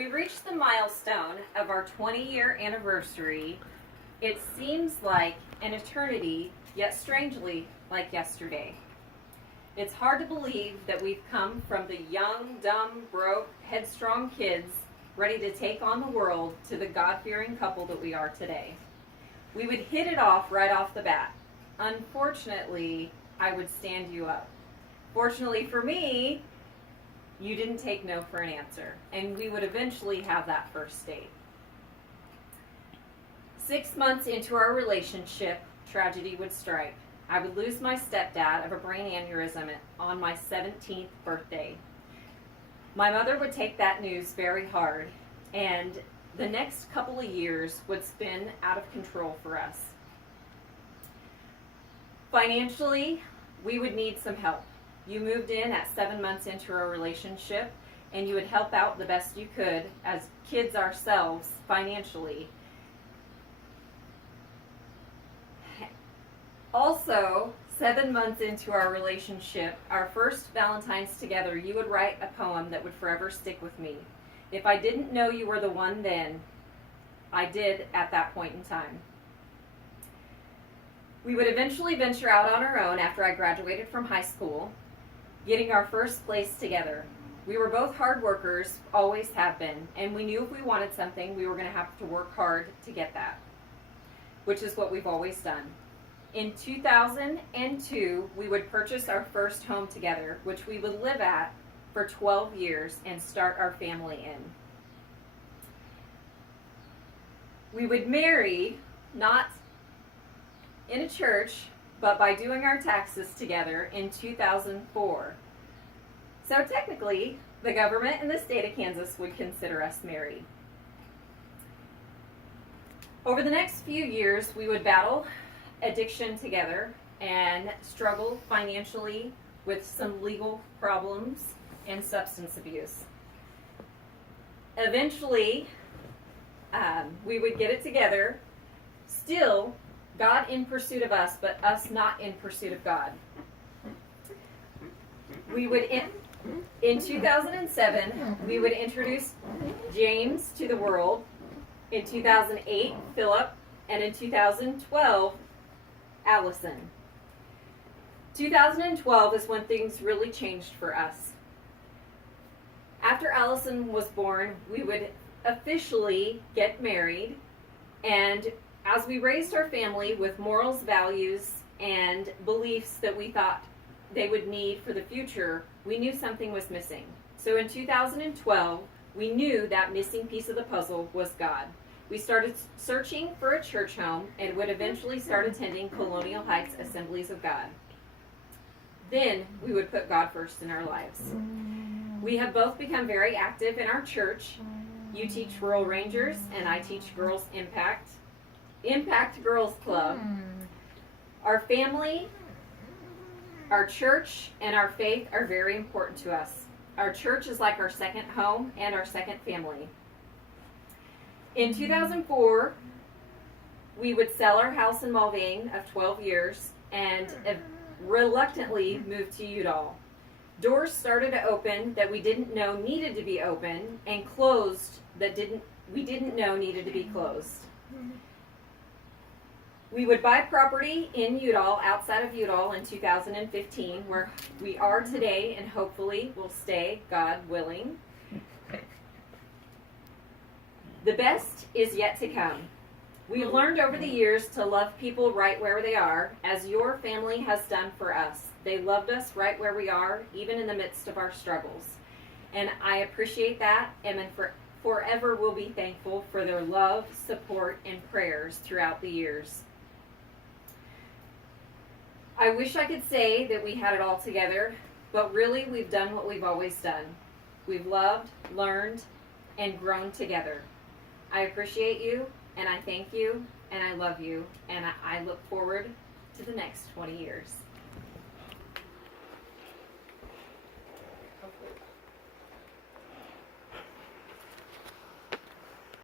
we reached the milestone of our 20-year anniversary, it seems like an eternity, yet strangely like yesterday. It's hard to believe that we've come from the young, dumb, broke, headstrong kids ready to take on the world to the God-fearing couple that we are today. We would hit it off right off the bat. Unfortunately, I would stand you up. Fortunately for me, you didn't take no for an answer, and we would eventually have that first date. 6 months into our relationship, tragedy would strike. I would lose my stepdad of a brain aneurysm on my 17th birthday. My mother would take that news very hard, and the next couple of years would spin out of control for us. Financially, we would need some help. You moved in at 7 months into our relationship, and you would help out the best you could as kids ourselves financially. Also, 7 months into our relationship, our first Valentine's together, you would write a poem that would forever stick with me. If I didn't know you were the one then, I did at that point in time. We would eventually venture out on our own after I graduated from high school, getting our first place together. We were both hard workers, always have been, and we knew if we wanted something, we were going to have to work hard to get that, which is what we've always done. In 2002, we would purchase our first home together, which we would live at for 12 years and start our family in. We would marry, not in a church, but by doing our taxes together in 2004. So technically, the government in the state of Kansas would consider us married. Over the next few years, we would battle addiction together and struggle financially with some legal problems and substance abuse. Eventually, we would get it together, still God in pursuit of us, but us not in pursuit of God. We would, in 2007, we would introduce James to the world. In 2008, Philip, and in 2012, Allison. 2012 is when things really changed for us. After Allison was born, we would officially get married, and as we raised our family with morals, values, and beliefs that we thought they would need for the future, we knew something was missing. So in 2012, we knew that missing piece of the puzzle was God. We started searching for a church home and would eventually start attending Colonial Heights Assemblies of God. Then we would put God first in our lives. We have both become very active in our church. You teach Rural Rangers, and I teach Girls Impact Girls Club. Our family, our church, and our faith are very important to us. Our church is like our second home and our second family. In 2004, we would sell our house in Mulvane of 12 years and reluctantly moved to Udall. Doors started to open that we didn't know needed to be open, and closed that we didn't know needed to be closed. We would buy property in Udall, outside of Udall, in 2015, where we are today and hopefully will stay, God willing. The best is yet to come. We've learned over the years to love people right where they are, as your family has done for us. They loved us right where we are, even in the midst of our struggles. And I appreciate that, and forever will be thankful for their love, support, and prayers throughout the years. I wish I could say that we had it all together, but really we've done what we've always done. We've loved, learned, and grown together. I appreciate you, and I thank you, and I love you, and I look forward to the next 20 years.